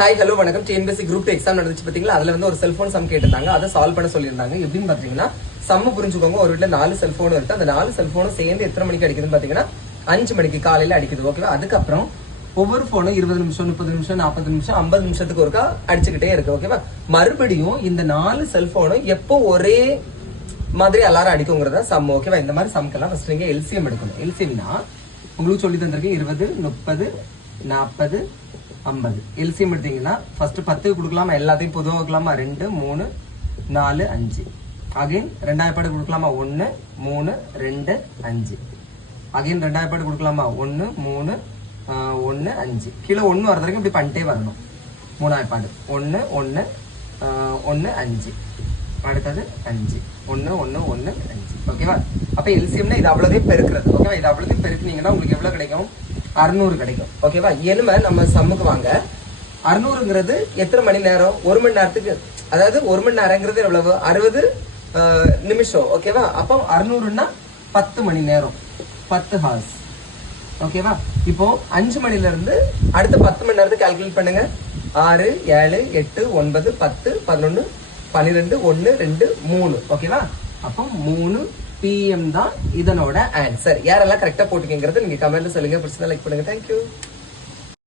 Hi hello வணக்கம். TNPSC group two exam நடந்துச்சு பார்த்தீங்களா அதில் வந்து ஒரு செல்ஃபோன் சம் கேட்டிருந்தாங்க. அதை சால்வ் பண்ண சொல்லியிருந்தாங்க. எப்படின்னு பார்த்தீங்கன்னா சம்ம புரிஞ்சுக்கோங்க. ஒரு வீட்டில் நாலு செல்ஃபோனும் இருக்குது அந்த நாலு செல்ஃபோனும் சேர்ந்து எத்தனை மணிக்கு அடிக்குதுன்னு பார்த்தீங்கன்னா அஞ்சு மணிக்கு காலையில் அடிக்குது. ஓகேவா அதுக்கப்புறம் ஒவ்வொரு ஃபோனும் இருபது நிமிஷம் முப்பது நிமிஷம் நாற்பது நிமிஷம் ஐம்பது நிமிஷத்துக்கு ஒருக்கா அடிச்சுக்கிட்டே இருக்கு. ஓகேவா மறுபடியும் இந்த நாலு செல்ஃபோனும் எப்போ ஒரே மாதிரி எல்லாரும் அடிக்குங்கிறத சம் ஓகேவா இந்த மாதிரி சம்க்கெல்லாம் ஃபர்ஸ்ட் நீங்கள் எல்சிஎம் எடுக்கணும். எல்சிஎம்னா உங்களுக்கு சொல்லி தந்திருக்கேன். இருபது முப்பது நாற்பது ஐம்பது. எல்சியம் எடுத்தீங்கன்னா ஃபர்ஸ்ட் பத்து கொடுக்கலாமா? எல்லாத்தையும் பொதுவாக கொடுக்கலாமா ரெண்டு மூணு நாலு அஞ்சு. அகைன் ரெண்டாயிரம் பாடு கொடுக்கலாமா? ஒன்று மூணு ரெண்டு அஞ்சு. அகைன் ரெண்டாயிரம் பாடு கொடுக்கலாமா? ஒன்று மூணு ஒன்று அஞ்சு. கீழே ஒன்று வர வரைக்கும் இப்படி பண்ணிட்டே வரணும். மூணாயிரம் பாடு. ஒன்று ஒன்று ஒன்று அஞ்சு. அடுத்தது அஞ்சு. ஒன்று ஒன்று ஒன்று அஞ்சு. ஓகேவா அப்போ எல்சியம்னா இது அவ்வளோதையும் பெருக்கிறது. ஓகேவா இது அவ்வளோதையும் பெருக்குனீங்கன்னா உங்களுக்கு எவ்வளோ கிடைக்கும்? அறுநூறு கிடைக்கும். ஓகேவா இனிமே நம்ம சம்முக்கு வாங்க. அறுநூறுங்கிறது எத்தனை மணி நேரம்? ஒரு மணி நேரத்துக்கு அதாவது ஒரு மணி நேரங்கிறது எவ்வளவு? அறுபது நிமிஷம். ஓகேவா அப்போ அறுநூறுன்னா பத்து மணி நேரம். பத்து ஹார்ஸ் ஓகேவா இப்போ அஞ்சு மணில இருந்து அடுத்த பத்து மணி நேரத்துக்கு கால்குலேட் பண்ணுங்க. ஆறு ஏழு எட்டு ஒன்பது பத்து பதினொன்று பன்னிரெண்டு ஒன்று ரெண்டு மூணு. ஓகேவா அப்போ மூணு பிஎம் தான் இதனோட ஆன்சர் யாரெல்லாம் கரெக்டா போட்டுக்கங்கிறது நீங்க கமெண்ட்ல சொல்லுங்க. பிடிச்சதா லைக் பண்ணுங்க. தேங்க்யூ